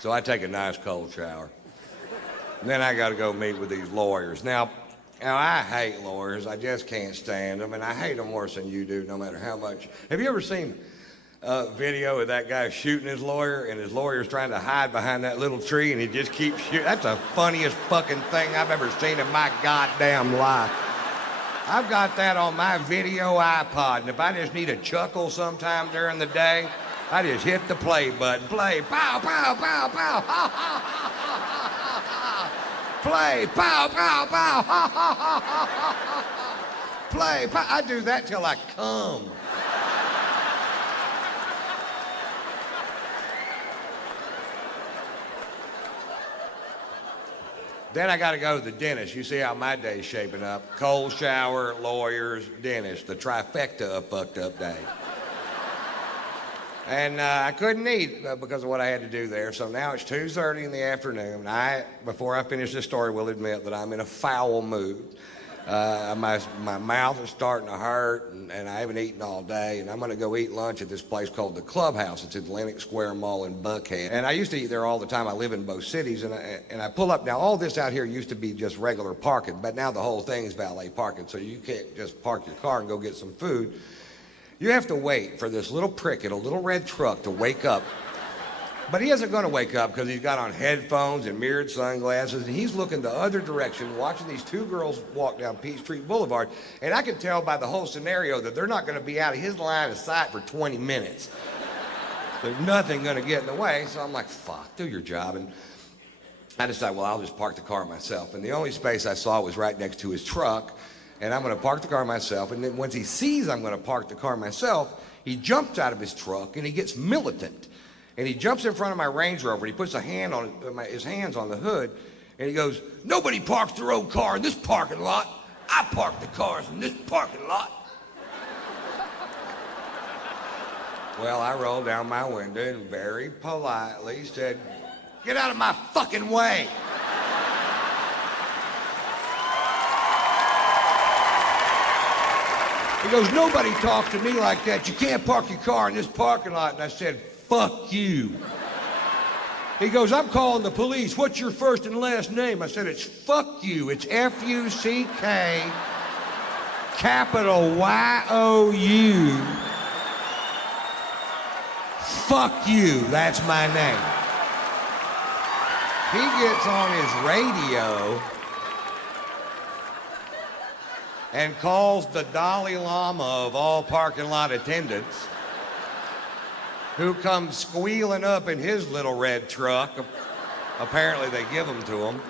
So I take a nice cold shower. And then I got to go meet with these lawyers. Now, I hate lawyers. I just can't stand them, and I hate them worse than you do, no matter how much. Have you ever seen a video of that guy shooting his lawyer, and his lawyer's trying to hide behind that little tree, and he just keeps shooting? That's the funniest fucking thing I've ever seen in my goddamn life. I've got that on my video iPod, and if I just need a chuckle sometime during the day, I just hit the play button. Play, pow, pow, pow, pow, ha, ha, ha, ha, ha, ha. Play, pow, pow, pow, ha, ha, ha, ha, ha. Play, pow. I do that till I come. Then I got to go to the dentist. You see how my day's shaping up. Cold shower, lawyers, dentist. The trifecta of fucked up day. And I couldn't eat because of what I had to do there. So now it's 2:30 in the afternoon. Before I finish this story, will admit that I'm in a foul mood. My mouth is starting to hurt, and I haven't eaten all day. And I'm going to go eat lunch at this place called the Clubhouse. It's at Lint Square Mall in Buckhead. And I used to eat there all the time. I live in both cities, and I pull up. Now, all this out here used to be just regular parking, but now the whole thing is valet parking. So you can't just park your car and go get some food. You have to wait for this little prick in a little red truck to wake up. But he isn't going to wake up because he's got on headphones and mirrored sunglasses, and he's looking the other direction, watching these two girls walk down Peachtree Boulevard. And I can tell by the whole scenario that they're not going to be out of his line of sight for 20 minutes. There's nothing going to get in the way. So I'm like, fuck, do your job. And I decided, well, I'll just park the car myself. And the only space I saw was right next to his truck. And I'm going to park the car myself. And then once he sees I'm going to park the car myself, he jumps out of his truck and he gets militant. And he jumps in front of my Range Rover. And he puts his hands on the hood. And he goes, nobody parks their own car in this parking lot. I park the cars in this parking lot. Well, I rolled down my window and very politely said, get out of my fucking way. He goes, nobody talks to me like that. You can't park your car in this parking lot. And I said, fuck you. He goes, I'm calling the police. What's your first and last name? I said, it's fuck you. It's F-U-C-K, capital Y-O-U. Fuck you. That's my name. He gets on his radio and calls the Dalai Lama of all parking lot attendants, who comes squealing up in his little red truck. Apparently they give them to him.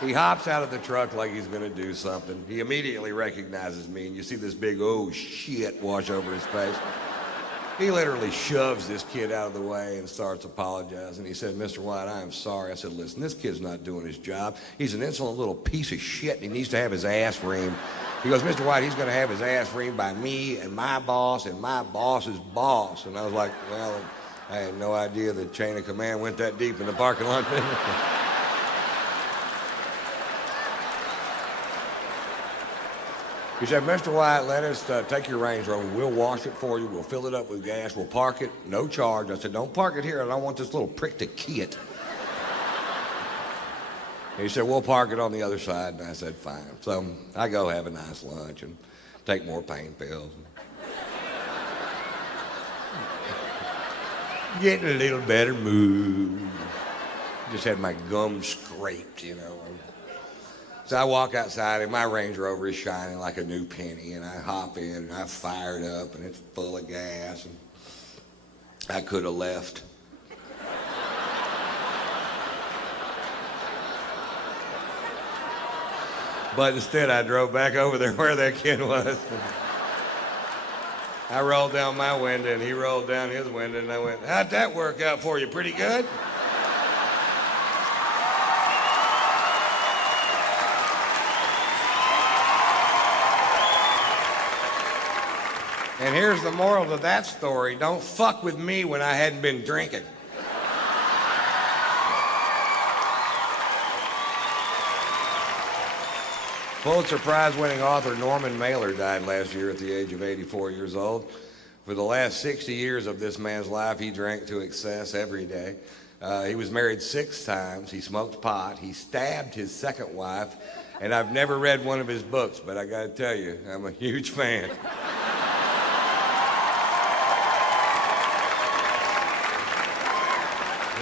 He hops out of the truck like he's gonna do something. He immediately recognizes me, and you see this big, oh shit, wash over his face. He literally shoves this kid out of the way and starts apologizing. He said, Mr. White, I am sorry. I said, listen, this kid's not doing his job. He's an insolent little piece of shit, and he needs to have his ass reamed. He goes, Mr. White, he's going to have his ass reamed by me and my boss's boss. And I was like, well, I had no idea the chain of command went that deep in the parking lot. He said, Mr. White, let us take your Range Rover. We'll wash it for you. We'll fill it up with gas. We'll park it, no charge. I said, don't park it here. I don't want this little prick to key it. He said, we'll park it on the other side. And I said, fine. So I go have a nice lunch and take more pain pills. Getting a little better mood. Just had my gums scraped, you know. So I walk outside and my Range Rover is shining like a new penny, and I hop in and I fire it up and it's full of gas, and I could have left. But instead I drove back over there where that kid was. I rolled down my window and he rolled down his window, and I went, how'd that work out for you? Pretty good? And here's the moral to that story. Don't fuck with me when I hadn't been drinking. Pulitzer Prize winning author Norman Mailer died last year at the age of 84 years old. For the last 60 years of this man's life, he drank to excess every day. He was married 6 times. He smoked pot. He stabbed his second wife. And I've never read one of his books, but I got to tell you, I'm a huge fan.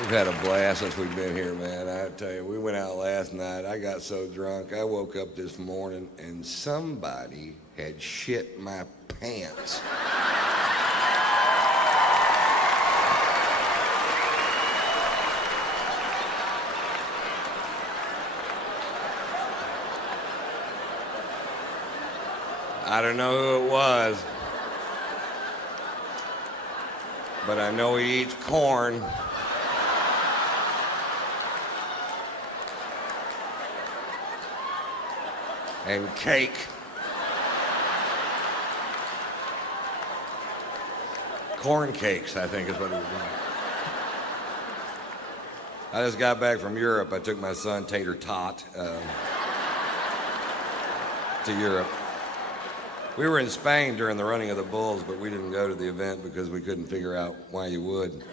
We've had a blast since we've been here, man. I tell you, we went out last night. I got so drunk. I woke up this morning and somebody had shit my pants. I don't know who it was, but I know he eats corn. And cake. Corn cakes, I think is what it was doing. I just got back from Europe. I took my son, Tater to Europe. We were in Spain during the running of the bulls, but we didn't go to the event because we couldn't figure out why you would.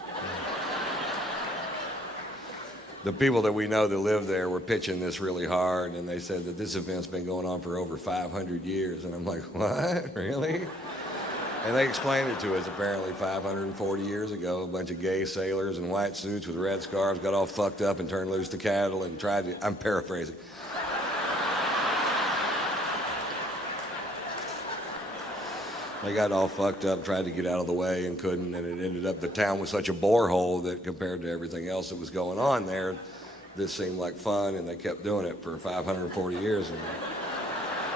The people that we know that live there were pitching this really hard, and they said that this event's been going on for over 500 years. And I'm like, what? Really? And they explained it to us. Apparently 540 years ago, a bunch of gay sailors in white suits with red scarves got all fucked up and turned loose the cattle and tried to, I'm paraphrasing. They got all fucked up, tried to get out of the way and couldn't, and it ended up the town was such a borehole that compared to everything else that was going on there, this seemed like fun, and they kept doing it for 540 years. And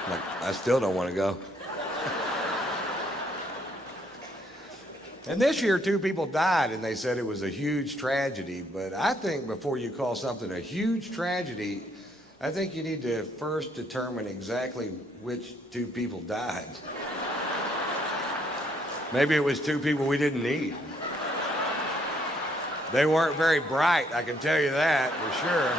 like, I still don't want to go. And this year, 2 people died, and they said it was a huge tragedy. But I think before you call something a huge tragedy, I think you need to first determine exactly which 2 people died. Maybe it was 2 people we didn't need. They weren't very bright, I can tell you that for sure.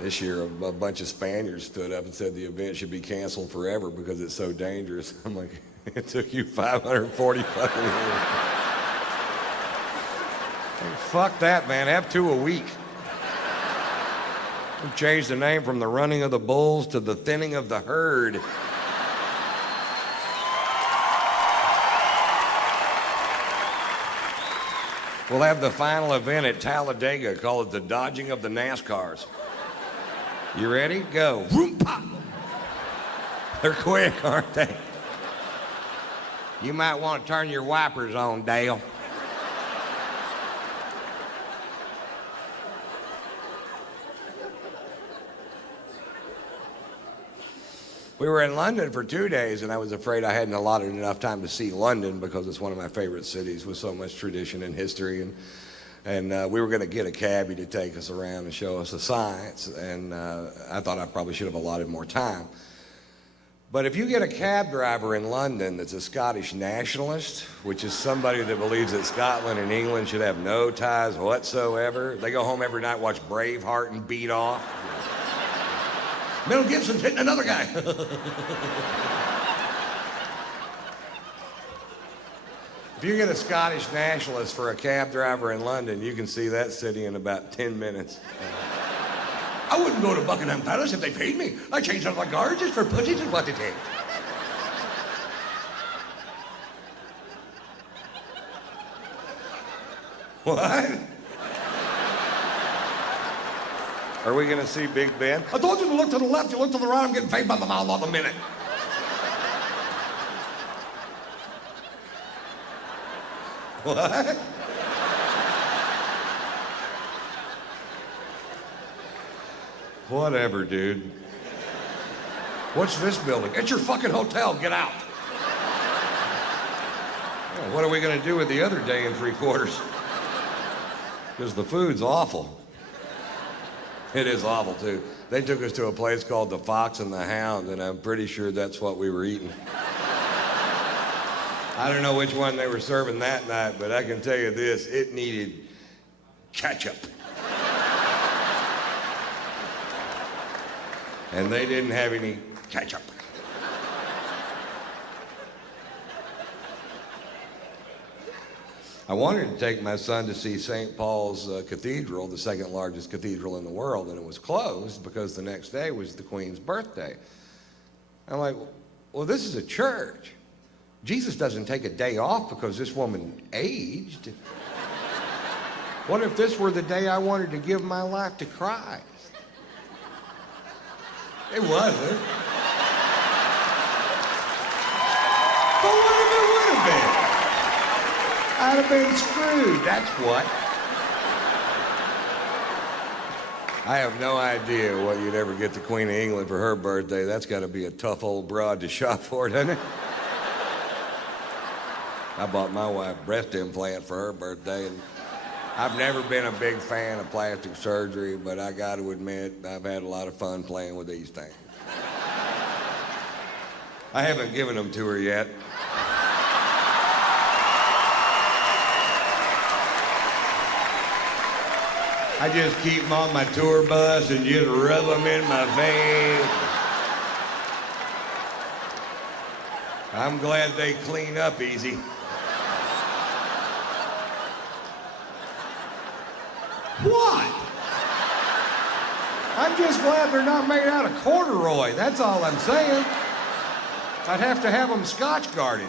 This year, a bunch of Spaniards stood up and said the event should be canceled forever because it's so dangerous. I'm like, it took you 540 fucking years. Hey, fuck that, man. Have 2 a week. Changed the name from the running of the bulls to the thinning of the herd. We'll have the final event at Talladega, call it the dodging of the NASCARs. You ready? Go. Vroom, pop. They're quick, aren't they? You might want to turn your wipers on, Dale. We were in London for 2 days, and I was afraid I hadn't allotted enough time to see London because it's one of my favorite cities with so much tradition and history. And we were going to get a cabbie to take us around and show us the sights, and I thought I probably should have allotted more time. But if you get a cab driver in London that's a Scottish nationalist, which is somebody that believes that Scotland and England should have no ties whatsoever, they go home every night, watch Braveheart and beat off. Mel Gibson's hitting another guy. If you get a Scottish nationalist for a cab driver in London, you can see that city in about 10 minutes. I wouldn't go to Buckingham Palace if they paid me. I changed out my guards just for pussies and what it is. What? Are we going to see Big Ben? I told you to look to the left, you look to the right, I'm getting paid by the mile on the minute. What? Whatever, dude. What's this building? It's your fucking hotel, get out. Yeah, what are we going to do with the other day and 3/4? Because the food's awful. It is awful, too. They took us to a place called the Fox and the Hound, and I'm pretty sure that's what we were eating. I don't know which one they were serving that night, but I can tell you this, it needed ketchup. And they didn't have any ketchup. I wanted to take my son to see St. Paul's Cathedral, the second largest cathedral in the world, and it was closed because the next day was the Queen's birthday. I'm like, well, this is a church. Jesus doesn't take a day off because this woman aged. What if this were the day I wanted to give my life to Christ? It wasn't. But what if it would have been? I'd have been screwed, that's what. I have no idea what you'd ever get the Queen of England for her birthday. That's got to be a tough old broad to shop for, doesn't it? I bought my wife a breast implant for her birthday, and I've never been a big fan of plastic surgery, but I got to admit, I've had a lot of fun playing with these things. I haven't given them to her yet. I just keep them on my tour bus and just rub them in my face. I'm glad they clean up easy. What? I'm just glad they're not made out of corduroy. That's all I'm saying. I'd have to have them Scotch guarded.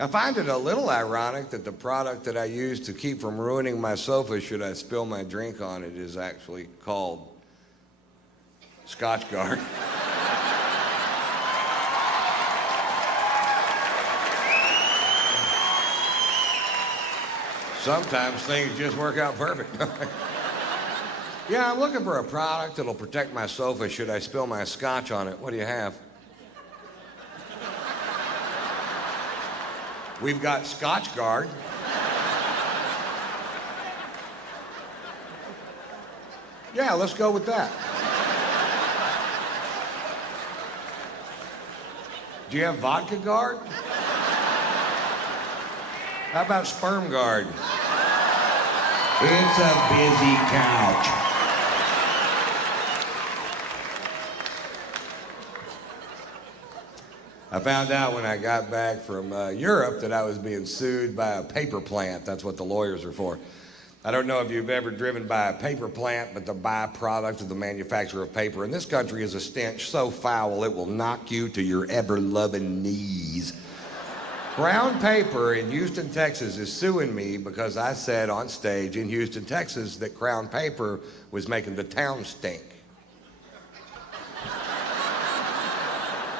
I find it a little ironic that the product that I use to keep from ruining my sofa should I spill my drink on it is actually called Scotch Guard. Sometimes things just work out perfect. Yeah, I'm looking for a product that'll protect my sofa should I spill my scotch on it. What do you have? We've got Scotch Guard. Yeah, let's go with that. Do you have Vodka Guard? How about Sperm Guard? It's a busy couch. I found out when I got back from Europe that I was being sued by a paper plant. That's what the lawyers are for. I don't know if you've ever driven by a paper plant, but the byproduct of the manufacture of paper in this country is a stench so foul it will knock you to your ever-loving knees. Crown Paper in Houston, Texas is suing me because I said on stage in Houston, Texas that Crown Paper was making the town stink.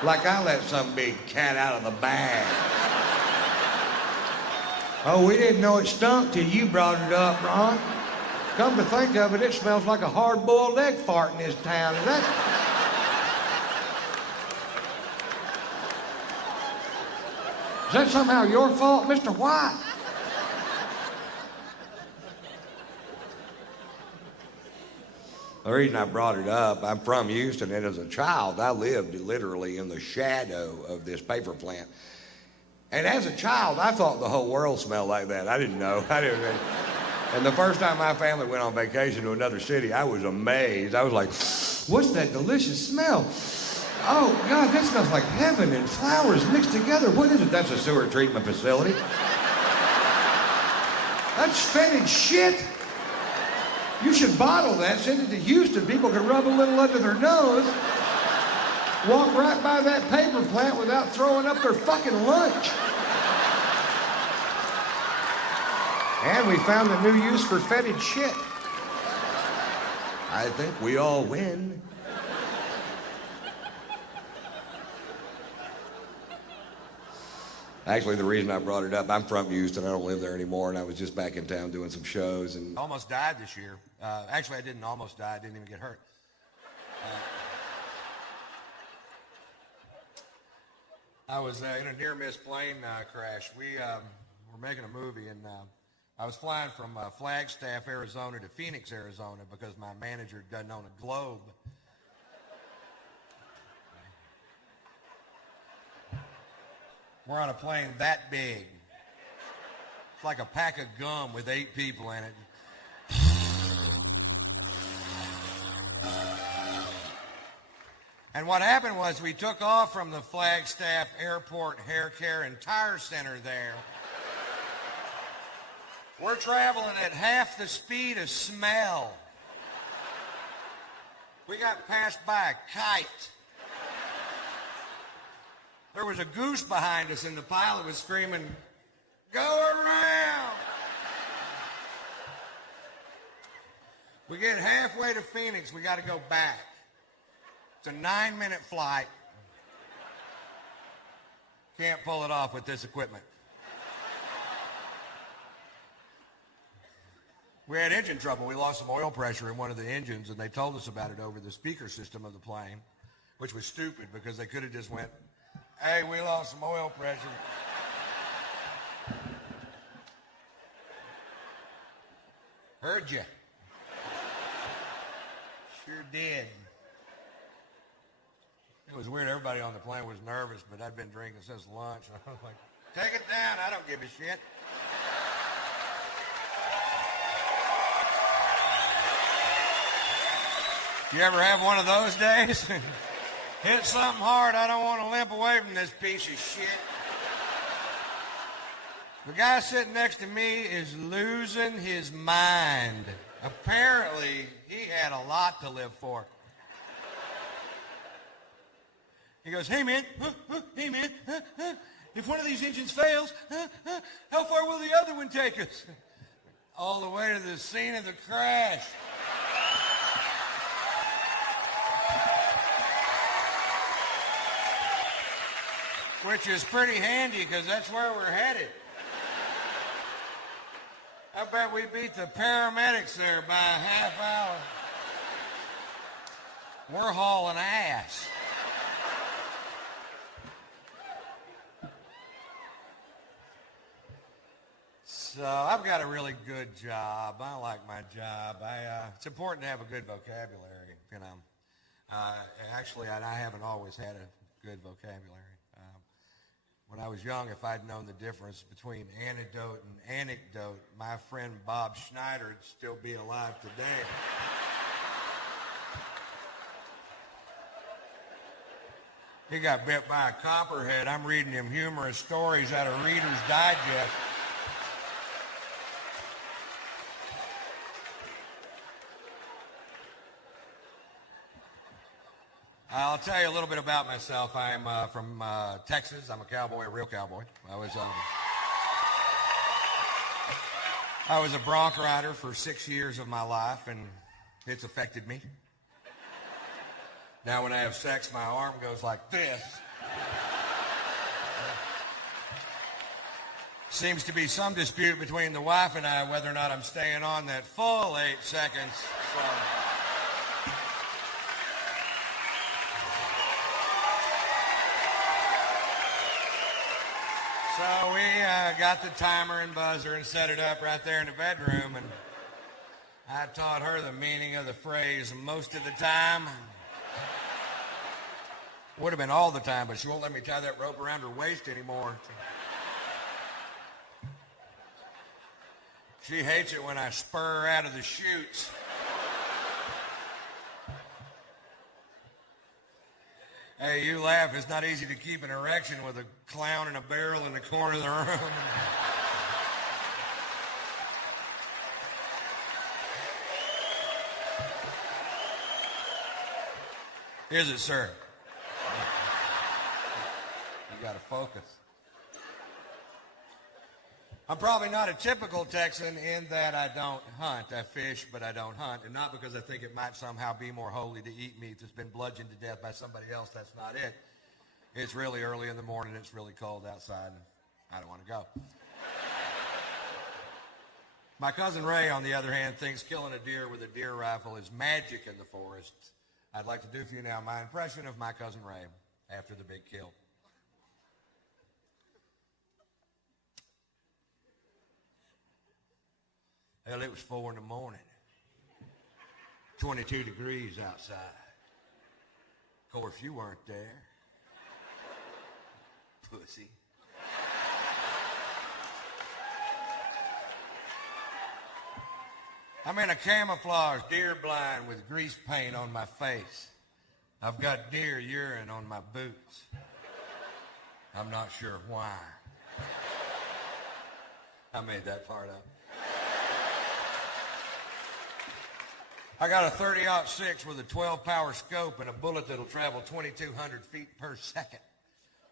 Like I let some big cat out of the bag. Oh, we didn't know it stunk till you brought it up, Ron. Come to think of it, it smells like a hard-boiled egg fart in this town. Is that somehow your fault, Mr. White? The reason I brought it up, I'm from Houston, and as a child, I lived literally in the shadow of this paper plant. And as a child, I thought the whole world smelled like that. I didn't know. And the first time my family went on vacation to another city, I was amazed. I was like, what's that delicious smell? Oh, God, that smells like heaven and flowers mixed together. What is it? That's a sewer treatment facility. That's fetid shit. You should bottle that, send it to Houston. People can rub a little under their nose, walk right by that paper plant without throwing up their fucking lunch. And we found a new use for fetid shit. I think we all win. Actually, the reason I brought it up, I'm from Houston. I don't live there anymore, and I was just back in town doing some shows. And almost died this year. Actually, I didn't almost die. I didn't even get hurt. I was in a near-miss plane crash. We were making a movie, and I was flying from Flagstaff, Arizona to Phoenix, Arizona, because my manager doesn't own a Globe. We're on a plane that big. It's like a pack of gum with 8 people in it. And what happened was we took off from the Flagstaff Airport Hair Care and Tire Center there. We're traveling at half the speed of smell. We got passed by a kite. There was a goose behind us and the pilot was screaming, "Go around!" We get halfway to Phoenix, we got to go back. It's a 9-minute flight. Can't pull it off with this equipment. We had engine trouble. We lost some oil pressure in one of the engines, and they told us about it over the speaker system of the plane, which was stupid because they could have just went, "Hey, we lost some oil pressure." Heard you. Sure did. It was weird. Everybody on the plane was nervous, but I'd been drinking since lunch. And I was like, "Take it down. I don't give a shit." You ever have one of those days? Hit something hard. I don't want to limp away from this piece of shit. The guy sitting next to me is losing his mind. Apparently, he had a lot to live for. He goes, "Hey, man, hey, man, if one of these engines fails, how far will the other one take us?" "All the way to the scene of the crash." Which is pretty handy because that's where we're headed. I bet we beat the paramedics there by a half hour. We're hauling ass. So I've got a really good job. I like my job. It's important to have a good vocabulary, you know. Actually, I haven't always had a good vocabulary. When I was young, if I'd known the difference between antidote and anecdote, my friend Bob Schneider would still be alive today. He got bit by a copperhead. I'm reading him humorous stories out of Reader's Digest. I'll tell you a little bit about myself. I'm from Texas. I'm a cowboy, a real cowboy. I was a bronc rider for 6 years of my life, and it's affected me. Now when I have sex, my arm goes like this. Seems to be some dispute between the wife and I whether or not I'm staying on that full 8 seconds. So we got the timer and buzzer and set it up right there in the bedroom, and I taught her the meaning of the phrase most of the time. Would have been all the time, but she won't let me tie that rope around her waist anymore. She hates it when I spur her out of the chutes. Hey, you laugh. It's not easy to keep an erection with a clown and a barrel in the corner of the room. Is it, sir? You got to focus. I'm probably not a typical Texan in that I don't hunt. I fish, but I don't hunt. And not because I think it might somehow be more holy to eat meat that's been bludgeoned to death by somebody else. That's not it. It's really early in the morning. It's really cold outside, and I don't want to go. My cousin Ray, on the other hand, thinks killing a deer with a deer rifle is magic in the forest. I'd like to do for you now my impression of my cousin Ray after the big kill. Hell, it was 4 in the morning. 22 degrees outside. Of course, you weren't there. Pussy. I'm in a camouflage deer blind with grease paint on my face. I've got deer urine on my boots. I'm not sure why. I made that part up. I got a 30-06 with a 12-power scope and a bullet that'll travel 2,200 feet per second.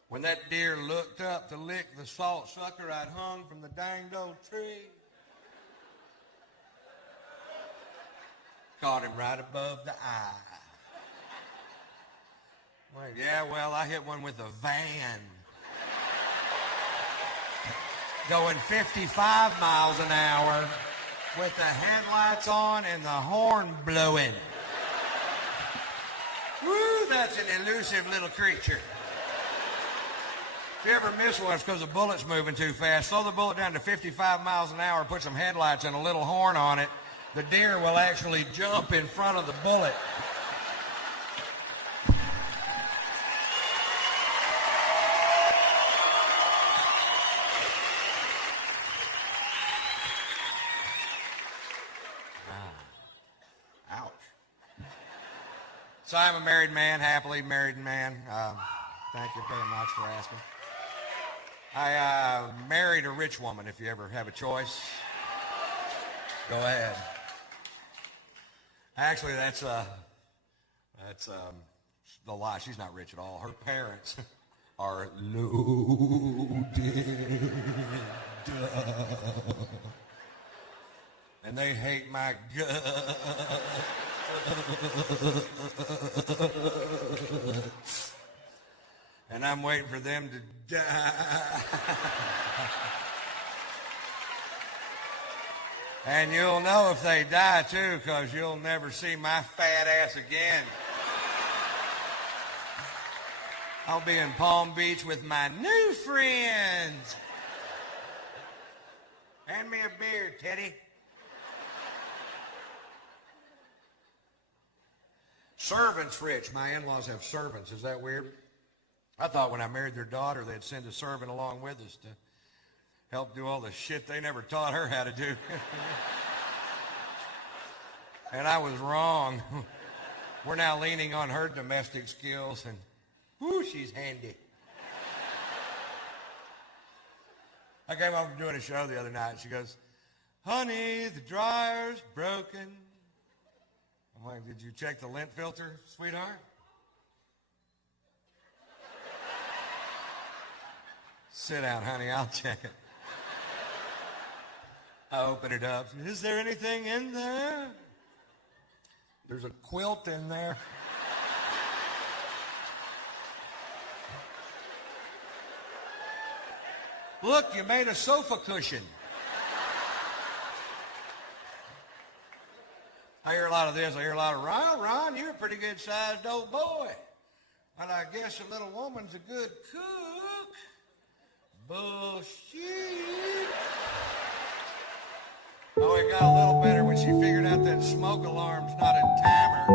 When that deer looked up to lick the salt sucker I'd hung from the danged old tree, caught him right above the eye. Wait, yeah, well, I hit one with a van. Going 55 miles an hour with the headlights on and the horn blowing. Woo, that's an elusive little creature. If you ever miss one, it's because the bullet's moving too fast. Slow the bullet down to 55 miles an hour, put some headlights and a little horn on it. The deer will actually jump in front of the bullet. Ouch. So I'm a married man, happily married man. Thank you very much for asking. I married a rich woman, if you ever have a choice. Go ahead. Actually, that's the lie. She's not rich at all. Her parents are loaded. And they hate my guts. And I'm waiting for them to die. And you'll know if they die, too, because you'll never see my fat ass again. I'll be in Palm Beach with my new friends. Hand me a beer, Teddy. Servants rich. My in-laws have servants. Is that weird? I thought when I married their daughter, they'd send a servant along with us to help do all the shit they never taught her how to do. And I was wrong. We're now leaning on her domestic skills, and whoo, she's handy. I came home from doing a show the other night, and she goes, "Honey, the dryer's broken." I'm like, "Did you check the lint filter, sweetheart?" "Sit down, honey, I'll check it." I open it up. "Is there anything in there?" "There's a quilt in there." "Look, you made a sofa cushion." I hear a lot of this. I hear a lot of, Ron, you're a pretty good-sized old boy. But I guess a little woman's a good cook." Bullshit. Oh, it got a little better when she figured out that smoke alarm's not a timer.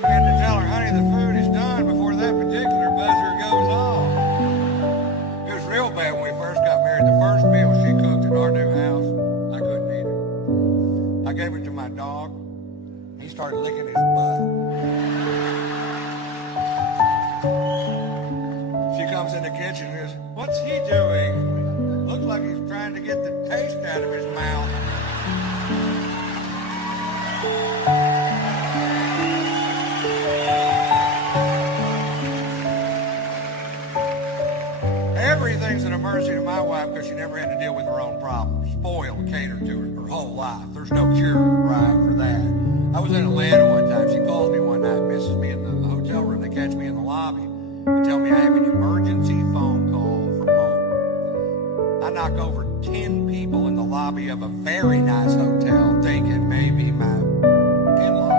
I had to tell her, "Honey, the food is done," before that particular buzzer goes off. It was real bad when we first got married. The first meal she cooked in our new house, I couldn't eat it. I gave it to my dog. He started licking his butt. She comes in the kitchen and goes, "What's he doing? Looks like he's trying to get the taste out of his mouth." Everything's an emergency to my wife because she never had to deal with her own problems. Spoiled, catered to her whole life. There's no cure, right, for that. I was in Atlanta one time. She calls me one night, misses me in the hotel room. They catch me in the lobby and tell me I have an emergency phone call from home. I knock over 10 people in the lobby of a very nice hotel thinking maybe my in-laws.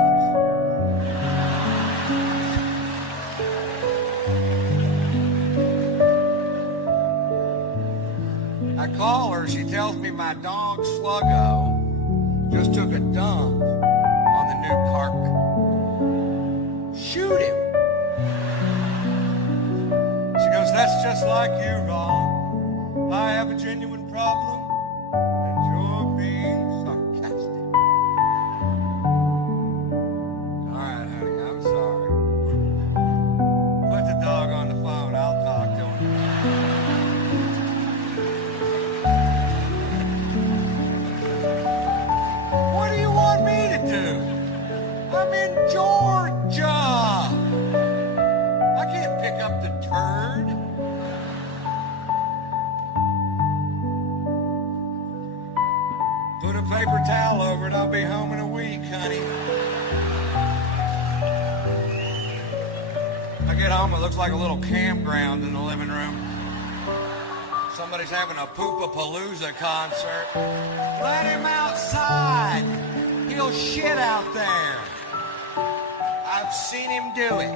I call her. She tells me my dog Sluggo just took a dump on the new carpet. Shoot him. just like you, Ron. I have a genuine problem, and you're being sarcastic. All right, honey, I'm sorry. Put the dog on the phone. I'll talk to him. What do you want me to do? I'm in Georgia. I can't pick up the turd. Put a paper towel over it. I'll be home in a week, honey. I get home, it looks like a little campground in the living room. Somebody's having a Poopapalooza concert. Let him outside. He'll shit out there. I've seen him do it.